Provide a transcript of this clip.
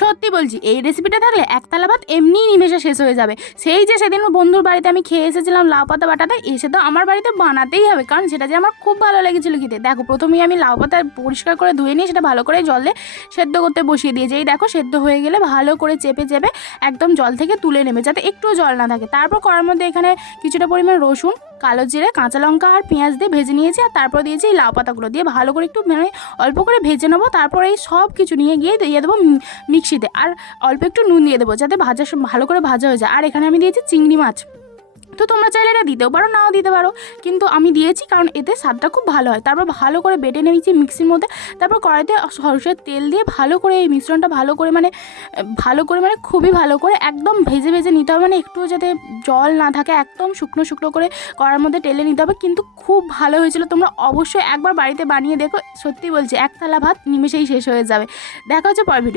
সত্যি বলছি, এই রেসিপিটা থাকলে একতলা ভাত এমনিই নিমেষে শেষ হয়ে যাবে। সেই যে সেদিন বন্ধুর বাড়িতে আমি খেয়ে এসেছিলাম লাউ পাতা বাটাটা, এসে তো আমার বাড়িতে বানাতেই হবে, কারণ সেটা যে আমার খুব ভালো লেগেছিলো খেতে। দেখো, প্রথমেই আমি লাউ পাতা পরিষ্কার করে ধুয়ে নিয়ে সেটা ভালো করে জলে সেদ্ধ করতে বসিয়ে দিয়েছি। এই দেখো, সেদ্ধ হয়ে গেলে ভালো করে চেপে চেপে একদম জল থেকে তুলে নেবে, যাতে একটুও জল না থাকে। তারপর কড়ার মধ্যে এখানে কিছুটা পরিমাণ রসুন, কালো জিরে, কাঁচা লঙ্কা আর পেঁয়াজ দিয়ে ভেজে নিয়েছি। আর তারপর দিয়েছি এই লাউ পাতাগুলো দিয়ে ভালো করে একটু অল্প করে ভেজে নেবো। তারপর এই সব কিছু নিয়ে গিয়ে দিয়ে দেবো মিক্সিতে, আর অল্প একটু নুন দিয়ে দেবো যাতে ভালো করে ভাজা হয়ে যায়। আর এখানে আমি দিয়েছি চিংড়ি মাছ। তো তোমরা চাইলে এটা দিতেও পারো, নাও দিতে পারো, কিন্তু আমি দিয়েছি কারণ এতে স্বাদটা খুব ভালো হয়। তারপর ভালো করে বেটে নিয়েছি মিক্সির মধ্যে। তারপর কড়াইতে সরষের তেল দিয়ে ভালো করে এই মিশ্রণটা ভালো করে মানে খুবই ভালো করে একদম ভেজে ভেজে নিতে হবে, মানে একটু যাতে জল না থাকে, একদম শুকনো শুকনো করে কড়ার মধ্যে টেলে নিতে হবে। কিন্তু খুব ভালো হয়েছিল, তোমরা অবশ্যই একবার বাড়িতে বানিয়ে দেখো। সত্যি বলছি, এক থালা ভাত নিমেষেই শেষ হয়ে যাবে। দেখা হচ্ছে পরের ভিডিও।